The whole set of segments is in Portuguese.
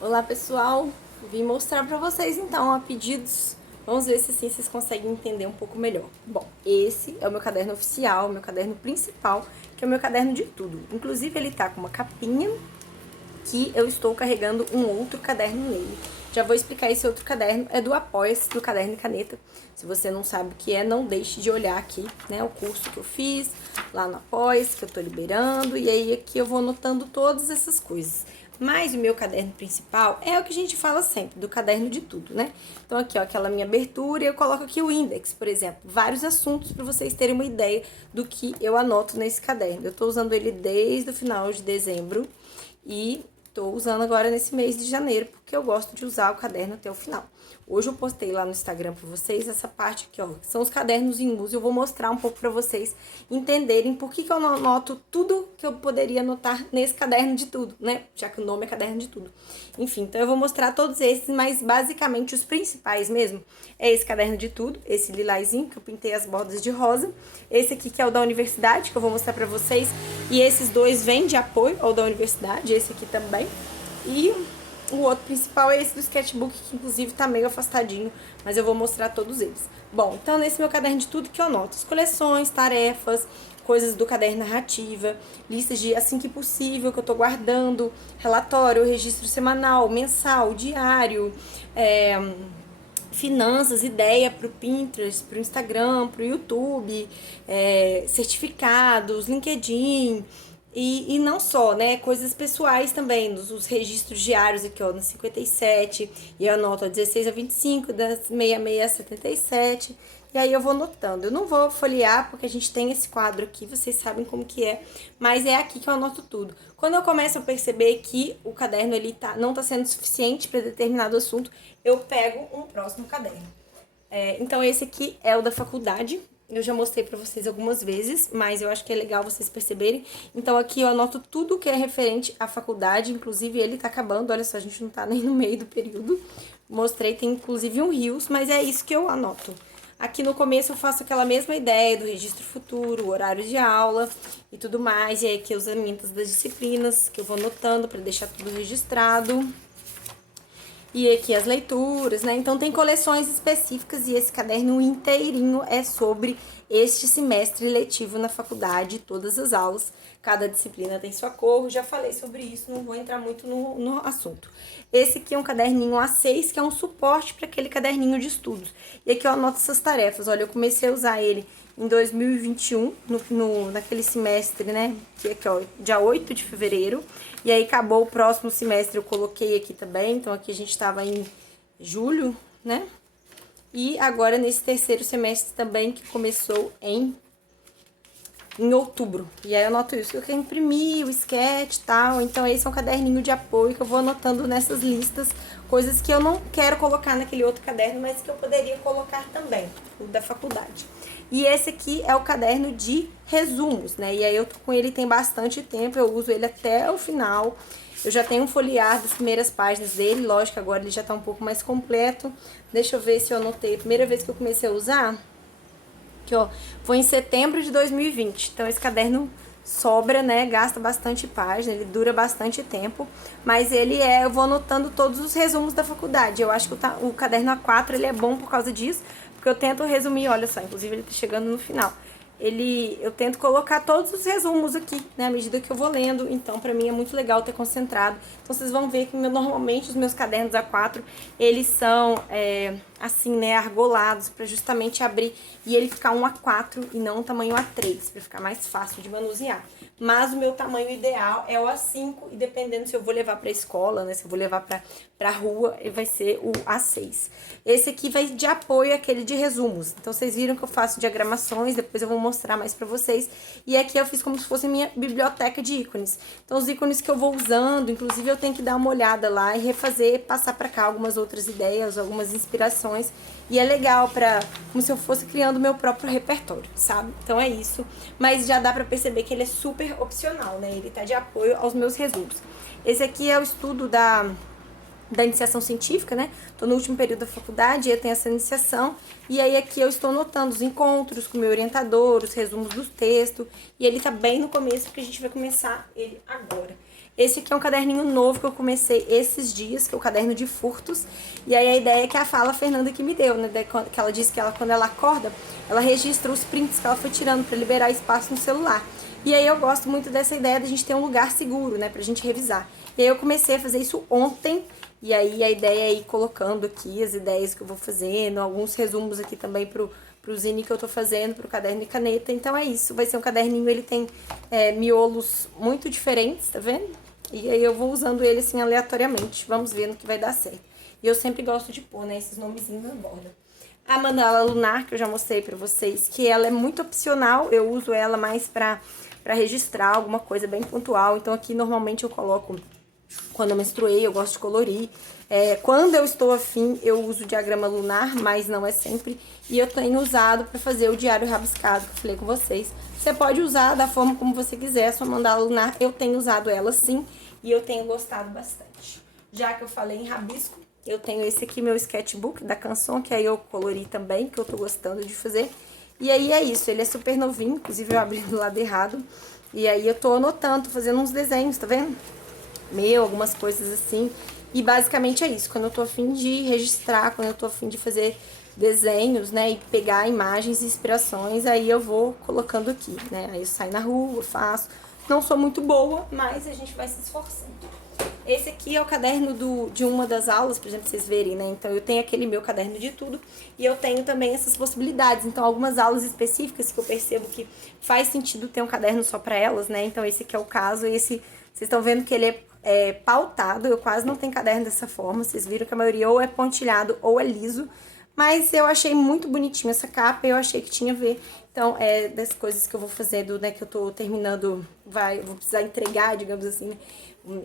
Olá pessoal, vim mostrar para vocês então a pedidos. Vamos ver se assim vocês conseguem entender um pouco melhor. Bom, esse é o meu caderno oficial, meu caderno principal, que é o meu caderno de tudo. Inclusive ele tá com uma capinha que eu estou carregando um outro caderno nele. Já vou explicar esse outro caderno, é do Apoia-se, do Caderno e Caneta. Se você não sabe o que é, não deixe de olhar aqui, né, o curso que eu fiz lá no Apoia-se, que eu tô liberando, e aí aqui eu vou anotando todas essas coisas. Mas o meu caderno principal é o que a gente fala sempre, do caderno de tudo, né? Então aqui, ó, aquela minha abertura, eu coloco aqui o index, por exemplo, vários assuntos para vocês terem uma ideia do que eu anoto nesse caderno. Eu tô usando ele desde o final de dezembro e tô usando agora nesse mês de janeiro, porque eu gosto de usar o caderno até o final. Hoje eu postei lá no Instagram pra vocês essa parte aqui, ó, que são os cadernos em uso. Eu vou mostrar um pouco pra vocês entenderem por que eu não anoto tudo que eu poderia anotar nesse caderno de tudo, né? Já que o nome é caderno de tudo. Enfim, então eu vou mostrar todos esses, mas basicamente os principais mesmo é esse caderno de tudo, esse lilazinho que eu pintei as bordas de rosa, esse aqui que é o da universidade, que eu vou mostrar pra vocês, e esses dois vêm de apoio ao da universidade, esse aqui também, e o outro principal é esse do sketchbook, que inclusive tá meio afastadinho, mas eu vou mostrar todos eles. Bom, então nesse meu caderno de tudo que eu anoto as coleções, tarefas, coisas do caderno narrativa, listas de assim que possível que eu tô guardando, relatório, registro semanal, mensal, diário, finanças, ideia pro Pinterest, pro Instagram, pro YouTube, certificados, LinkedIn, e não só, né? Coisas pessoais também, os registros diários aqui, ó, no 57, e eu anoto a 16 a 25, das 66 a 77, e aí eu vou anotando. Eu não vou folhear, porque a gente tem esse quadro aqui, vocês sabem como que é, mas é aqui que eu anoto tudo. Quando eu começo a perceber que o caderno ele não tá sendo suficiente para determinado assunto, eu pego um próximo caderno. Então esse aqui é o da faculdade. Eu já mostrei pra vocês algumas vezes, mas eu acho que é legal vocês perceberem. Então aqui eu anoto tudo que é referente à faculdade, inclusive ele tá acabando, olha só, a gente não tá nem no meio do período. Mostrei, tem inclusive um rios, mas é isso que eu anoto. Aqui no começo eu faço aquela mesma ideia do registro futuro, horário de aula e tudo mais. E aí aqui os elementos das disciplinas que eu vou anotando pra deixar tudo registrado. E aqui as leituras, né? Então tem coleções específicas e esse caderno inteirinho é sobre este semestre letivo na faculdade, todas as aulas. Cada disciplina tem sua cor, já falei sobre isso, não vou entrar muito no assunto. Esse aqui é um caderninho A6, que é um suporte para aquele caderninho de estudos. E aqui eu anoto essas tarefas. Olha, eu comecei a usar ele em 2021, naquele semestre, né? Que é aqui, ó, dia 8 de fevereiro. E aí acabou o próximo semestre, eu coloquei aqui também. Então aqui a gente estava em julho, né? E agora nesse terceiro semestre também, que começou em outubro. E aí eu anoto isso, que eu quero imprimir, o sketch e tal. Então esse é um caderninho de apoio que eu vou anotando nessas listas, coisas que eu não quero colocar naquele outro caderno, mas que eu poderia colocar também, o da faculdade. E esse aqui é o caderno de resumos, né? E aí eu tô com ele tem bastante tempo, eu uso ele até o final. Eu já tenho um folhear das primeiras páginas dele, lógico, agora ele já tá um pouco mais completo. Deixa eu ver se eu anotei. A primeira vez que eu comecei a usar, aqui, ó, foi em setembro de 2020. Então esse caderno sobra, né? Gasta bastante página, ele dura bastante tempo, mas eu vou anotando todos os resumos da faculdade. Eu acho que o caderno A4 ele é bom por causa disso, porque eu tento resumir, olha só, inclusive ele tá chegando no final. Eu tento colocar todos os resumos aqui, né, à medida que eu vou lendo, então pra mim é muito legal ter concentrado. Então vocês vão ver que normalmente os meus cadernos A4, eles são assim, né, argolados pra justamente abrir e ele ficar um A4 e não um tamanho A3, pra ficar mais fácil de manusear. Mas o meu tamanho ideal é o A5 e dependendo se eu vou levar pra escola, né, se eu vou levar pra rua, vai ser o A6. Esse aqui vai de apoio àquele de resumos. Então vocês viram que eu faço diagramações, depois eu vou mostrar mais pra vocês. E aqui eu fiz como se fosse a minha biblioteca de ícones. Então os ícones que eu vou usando, inclusive eu tenho que dar uma olhada lá e refazer, passar pra cá algumas outras ideias, algumas inspirações. E é legal como se eu fosse criando o meu próprio repertório, sabe? Então é isso. Mas já dá pra perceber que ele é super opcional, né? Ele tá de apoio aos meus resumos. Esse aqui é o estudo da iniciação científica, né? Tô no último período da faculdade, eu tenho essa iniciação, e aí aqui eu estou anotando os encontros com o meu orientador, os resumos dos textos, e ele tá bem no começo, porque a gente vai começar ele agora. Esse aqui é um caderninho novo que eu comecei esses dias, que é o caderno de furtos. E aí a ideia é que a Fernanda que me deu, né? Que ela disse que quando ela acorda, ela registra os prints que ela foi tirando para liberar espaço no celular. E aí eu gosto muito dessa ideia da gente ter um lugar seguro, né, pra gente revisar. E aí eu comecei a fazer isso ontem, e aí a ideia é ir colocando aqui as ideias que eu vou fazendo, alguns resumos aqui também pro zine que eu tô fazendo, pro caderno e caneta. Então é isso, vai ser um caderninho, ele tem miolos muito diferentes, tá vendo? E aí eu vou usando ele assim aleatoriamente, vamos ver no que vai dar certo. E eu sempre gosto de pôr, né, esses nomezinhos na borda. A mandala lunar, que eu já mostrei pra vocês, que ela é muito opcional, eu uso ela mais pra registrar alguma coisa bem pontual. Então aqui normalmente eu coloco quando eu menstruei, eu gosto de colorir. Quando eu estou afim, eu uso o diagrama lunar, mas não é sempre. E eu tenho usado para fazer o diário rabiscado, que eu falei com vocês. Você pode usar da forma como você quiser a sua mandala lunar. Eu tenho usado ela sim e eu tenho gostado bastante. Já que eu falei em rabisco, eu tenho esse aqui, meu sketchbook da Canson, que aí eu colori também, que eu tô gostando de fazer. E aí é isso, ele é super novinho, inclusive eu abri do lado errado. E aí eu tô anotando, tô fazendo uns desenhos, tá vendo? Algumas coisas assim. E basicamente é isso, quando eu tô afim de registrar, quando eu tô afim de fazer desenhos, né, e pegar imagens e inspirações, aí eu vou colocando aqui, né? Aí eu saio na rua, faço. Não sou muito boa, mas a gente vai se esforçando. Esse aqui é o caderno de uma das aulas, pra gente vocês verem, né? Então eu tenho aquele meu caderno de tudo e eu tenho também essas possibilidades. Então algumas aulas específicas que eu percebo que faz sentido ter um caderno só pra elas, né? Então esse aqui é o caso, esse vocês estão vendo que ele é pautado, eu quase não tenho caderno dessa forma. Vocês viram que a maioria ou é pontilhado ou é liso. Mas eu achei muito bonitinho essa capa, eu achei que tinha a ver. Então, das coisas que eu vou fazendo, né, que eu tô terminando, eu vou precisar entregar, digamos assim, né,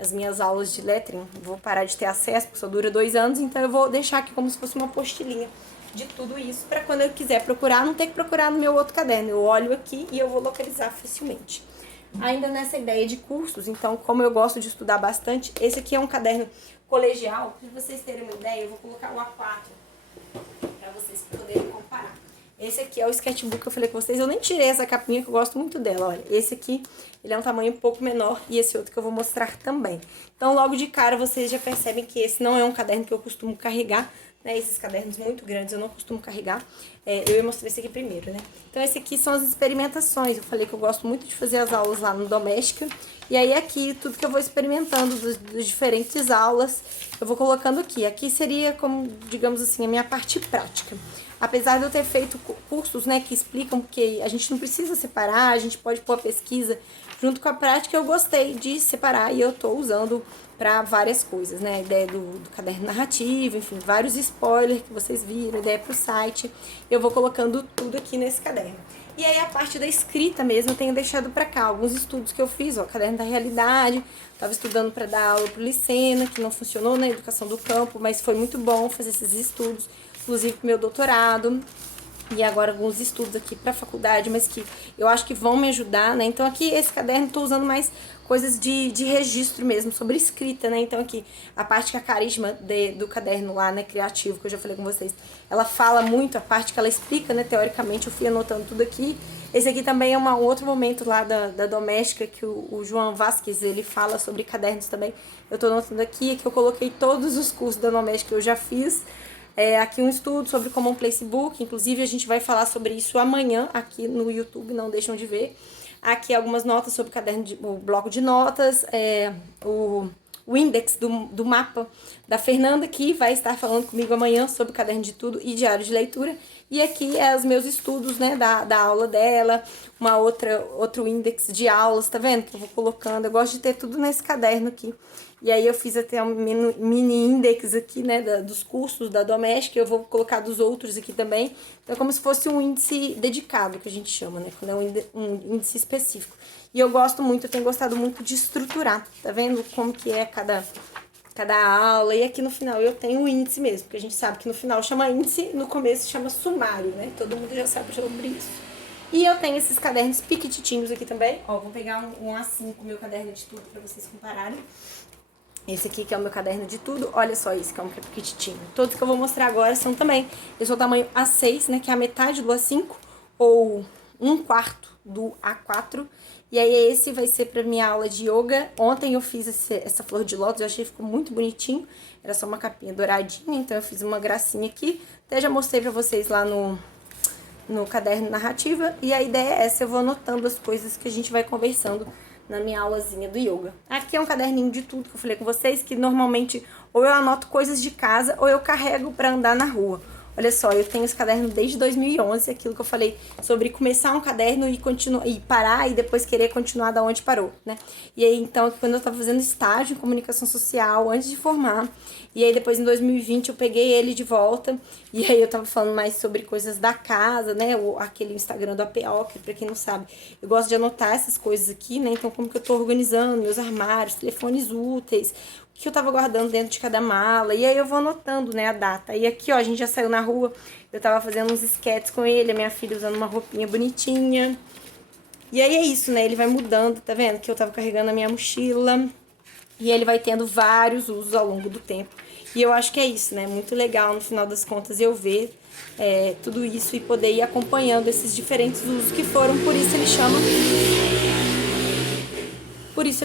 as minhas aulas de lettering. Vou parar de ter acesso, porque só dura 2 anos, então eu vou deixar aqui como se fosse uma apostilinha de tudo isso, para quando eu quiser procurar, não ter que procurar no meu outro caderno. Eu olho aqui e eu vou localizar facilmente. Ainda nessa ideia de cursos, então, como eu gosto de estudar bastante, esse aqui é um caderno colegial. Para vocês terem uma ideia, eu vou colocar o A4 para vocês poderem comparar. Esse aqui é o sketchbook que eu falei com vocês. Eu nem tirei essa capinha, que eu gosto muito dela. Olha, esse aqui, ele é um tamanho um pouco menor e esse outro que eu vou mostrar também. Então, logo de cara, vocês já percebem que esse não é um caderno que eu costumo carregar, né? Esses cadernos muito grandes eu não costumo carregar. Eu ia mostrar esse aqui primeiro, né? Então, esse aqui são as experimentações. Eu falei que eu gosto muito de fazer as aulas lá no Doméstica. E aí, aqui, tudo que eu vou experimentando das diferentes aulas, eu vou colocando aqui. Aqui seria como, digamos assim, a minha parte prática. Apesar de eu ter feito cursos, né, que explicam que a gente não precisa separar, a gente pode pôr a pesquisa junto com a prática, eu gostei de separar e eu tô usando para várias coisas, né? A ideia do caderno narrativo, enfim, vários spoilers que vocês viram, ideia pro site. Eu vou colocando tudo aqui nesse caderno. E aí a parte da escrita mesmo eu tenho deixado para cá, alguns estudos que eu fiz, ó, caderno da realidade, tava estudando para dar aula pro Licena, que não funcionou na educação do campo, mas foi muito bom fazer esses estudos, inclusive pro meu doutorado. E agora alguns estudos aqui para faculdade, mas que eu acho que vão me ajudar, né? Então aqui esse caderno eu tô usando mais coisas de registro mesmo, sobre escrita, né? Então aqui a parte que a Carisma do caderno lá, né, criativo, que eu já falei com vocês, ela fala muito, a parte que ela explica, né, teoricamente, eu fui anotando tudo aqui. Esse aqui também é um outro momento lá da Doméstica, que o João Vasquez, ele fala sobre cadernos também. Eu tô anotando aqui, que eu coloquei todos os cursos da Doméstica que eu já fiz. Aqui um estudo sobre Common Place Book, inclusive a gente vai falar sobre isso amanhã aqui no YouTube, não deixam de ver. Aqui algumas notas sobre o bloco de notas, o index do mapa da Fernanda, que vai estar falando comigo amanhã sobre o caderno de tudo e diário de leitura. E aqui os meus estudos, né, da aula dela, outro index de aulas, tá vendo? Que eu vou colocando, eu gosto de ter tudo nesse caderno aqui. E aí eu fiz até um mini index aqui, né, dos cursos da Doméstica, eu vou colocar dos outros aqui também. Então é como se fosse um índice dedicado, que a gente chama, né, quando é um índice específico. E eu gosto muito, eu tenho gostado muito de estruturar, tá vendo como que é cada aula. E aqui no final eu tenho o índice mesmo, porque a gente sabe que no final chama índice, no começo chama sumário, né, todo mundo já sabe sobre isso. E eu tenho esses cadernos piquititinhos aqui também, ó, vou pegar um A5, meu caderno de tudo, pra vocês compararem. Esse aqui que é o meu caderno de tudo, olha só esse que é um piquititinho. Todos que eu vou mostrar agora são também, eu sou o tamanho A6, né, que é a metade do A5, ou 1/4 do A4. E aí esse vai ser pra minha aula de yoga. Ontem eu fiz essa flor de lótus, eu achei que ficou muito bonitinho. Era só uma capinha douradinha, então eu fiz uma gracinha aqui. Até já mostrei pra vocês lá no caderno narrativa. E a ideia é essa, eu vou anotando as coisas que a gente vai conversando na minha aulazinha do yoga. Aqui é um caderninho de tudo que eu falei com vocês, que normalmente ou eu anoto coisas de casa ou eu carrego pra andar na rua. Olha só, eu tenho esse caderno desde 2011, aquilo que eu falei sobre começar um caderno e continuar e parar e depois querer continuar da onde parou, né? E aí, então, quando eu tava fazendo estágio em comunicação social, antes de formar, e aí depois em 2020 eu peguei ele de volta, e aí eu tava falando mais sobre coisas da casa, né? Aquele Instagram do APO, que pra quem não sabe, eu gosto de anotar essas coisas aqui, né? Então, como que eu tô organizando meus armários, telefones úteis, que eu tava guardando dentro de cada mala, e aí eu vou anotando, né, a data. E aqui, ó, a gente já saiu na rua, eu tava fazendo uns esquetes com ele, a minha filha usando uma roupinha bonitinha. E aí é isso, né, ele vai mudando, tá vendo? Que eu tava carregando a minha mochila, e ele vai tendo vários usos ao longo do tempo. E eu acho que é isso, né, muito legal no final das contas eu ver tudo isso e poder ir acompanhando esses diferentes usos que foram, por isso ele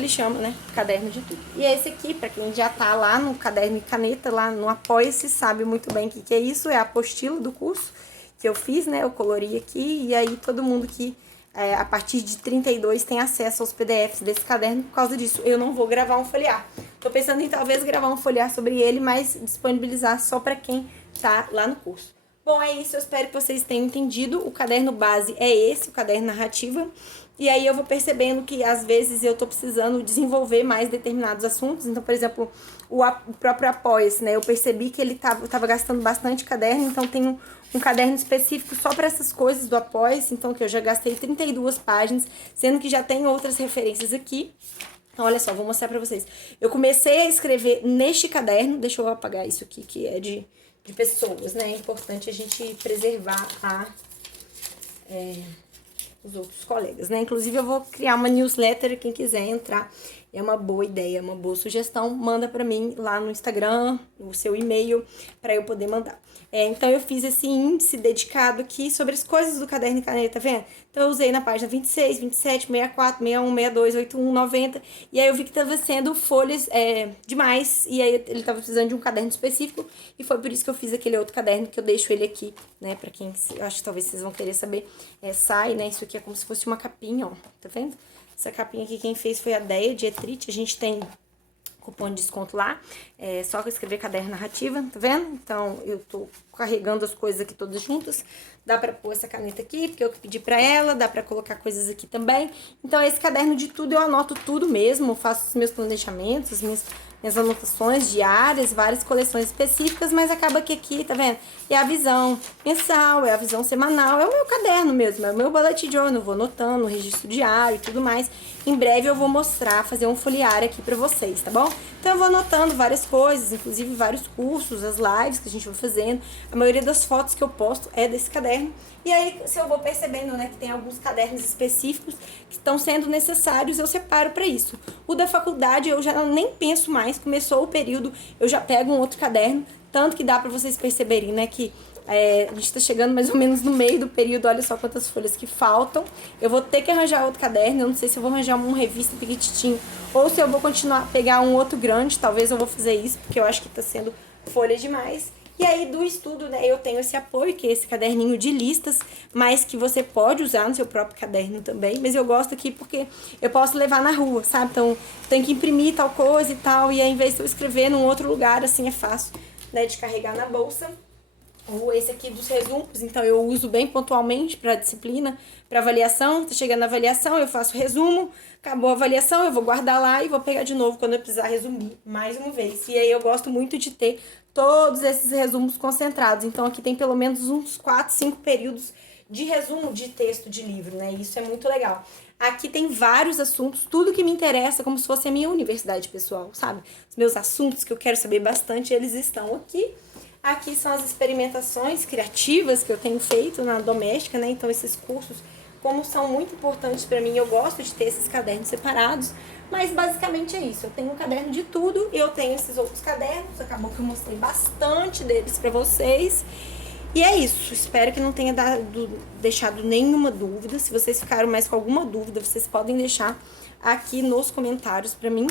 chama, né, caderno de tudo. E esse aqui, pra quem já tá lá no caderno e caneta, lá no Apoia-se, sabe muito bem o que é isso, é a apostila do curso que eu fiz, né, eu colori aqui, e aí todo mundo que a partir de 32 tem acesso aos PDFs desse caderno. Por causa disso, eu não vou gravar um folhear. Tô pensando em talvez gravar um folhear sobre ele, mas disponibilizar só pra quem tá lá no curso. Bom, é isso, eu espero que vocês tenham entendido. O caderno base é esse, o caderno narrativa. E aí eu vou percebendo que às vezes eu tô precisando desenvolver mais determinados assuntos. Então, por exemplo, o próprio Apoia-se, né? Eu percebi que ele tava gastando bastante caderno, então tem um caderno específico só para essas coisas do Apoia-se, então que eu já gastei 32 páginas, sendo que já tem outras referências aqui. Então, olha só, vou mostrar pra vocês. Eu comecei a escrever neste caderno, deixa eu apagar isso aqui, que é de pessoas, né? É importante a gente preservar os outros colegas, né? Inclusive, eu vou criar uma newsletter, quem quiser entrar, é uma boa ideia, uma boa sugestão, manda pra mim lá no Instagram, o seu e-mail, pra eu poder mandar. Então, eu fiz esse índice dedicado aqui sobre as coisas do caderno e caneta, tá vendo? Então, eu usei na página 26, 27, 64, 61, 62, 81, 90, e aí eu vi que tava sendo folhas demais, e aí ele tava precisando de um caderno específico, e foi por isso que eu fiz aquele outro caderno, que eu deixo ele aqui, né, pra quem, eu acho que talvez vocês vão querer saber, sai, né, isso aqui é como se fosse uma capinha, ó, tá vendo? Essa capinha aqui quem fez foi a Deia de Etrite, a gente tem cupom de desconto lá, só que escrever caderno narrativa, tá vendo? Então, eu tô carregando as coisas aqui todas juntas, dá pra pôr essa caneta aqui, porque eu pedi pra ela, dá pra colocar coisas aqui também. Então, esse caderno de tudo, eu anoto tudo mesmo, faço os meus planejamentos, minhas anotações diárias, várias coleções específicas, mas acaba que aqui, tá vendo? É a visão mensal, é a visão semanal, é o meu caderno mesmo, é o meu bullet journal, eu vou anotando, o registro diário e tudo mais. Em breve eu vou mostrar, fazer um folheário aqui pra vocês, tá bom? Então eu vou anotando várias coisas, inclusive vários cursos, as lives que a gente vai fazendo. A maioria das fotos que eu posto é desse caderno. E aí, se eu vou percebendo, né, que tem alguns cadernos específicos que estão sendo necessários, eu separo para isso. O da faculdade eu já nem penso mais, começou o período, eu já pego um outro caderno, tanto que dá para vocês perceberem, né, que a gente tá chegando mais ou menos no meio do período, olha só quantas folhas que faltam. Eu vou ter que arranjar outro caderno, eu não sei se eu vou arranjar uma revista pequititinho ou se eu vou continuar a pegar um outro grande, talvez eu vou fazer isso, porque eu acho que tá sendo folha demais. E aí, do estudo, né, eu tenho esse apoio, que é esse caderninho de listas, mas que você pode usar no seu próprio caderno também. Mas eu gosto aqui porque eu posso levar na rua, sabe? Então, tenho que imprimir tal coisa e tal, e aí, ao invés de eu escrever num outro lugar, assim, é fácil, né, de carregar na bolsa. Ou esse aqui dos resumos, então eu uso bem pontualmente para disciplina, para avaliação. Tá chegando a avaliação, eu faço resumo, acabou a avaliação, eu vou guardar lá e vou pegar de novo quando eu precisar resumir mais uma vez. E aí eu gosto muito de ter todos esses resumos concentrados. Então aqui tem pelo menos uns 4, 5 períodos de resumo de texto de livro, né? Isso é muito legal. Aqui tem vários assuntos, tudo que me interessa, como se fosse a minha universidade pessoal, sabe? Os meus assuntos que eu quero saber bastante, eles estão aqui. Aqui são as experimentações criativas que eu tenho feito na doméstica, né? Então, esses cursos, como são muito importantes para mim, eu gosto de ter esses cadernos separados. Mas, basicamente, é isso. Eu tenho um caderno de tudo e eu tenho esses outros cadernos. Acabou que eu mostrei bastante deles para vocês. E é isso, espero que não tenha deixado nenhuma dúvida. Se vocês ficaram mais com alguma dúvida, vocês podem deixar aqui nos comentários pra mim.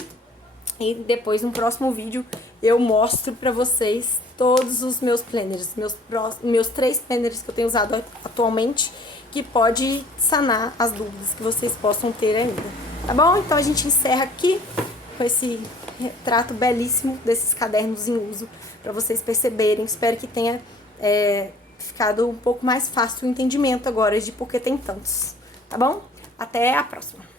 E depois, no próximo vídeo, eu mostro pra vocês todos os meus planners, meus 3 planners que eu tenho usado atualmente, que pode sanar as dúvidas que vocês possam ter ainda. Tá bom? Então a gente encerra aqui com esse retrato belíssimo desses cadernos em uso, pra vocês perceberem. Espero que tenha ficado um pouco mais fácil o entendimento agora de por que tem tantos. Tá bom? Até a próxima!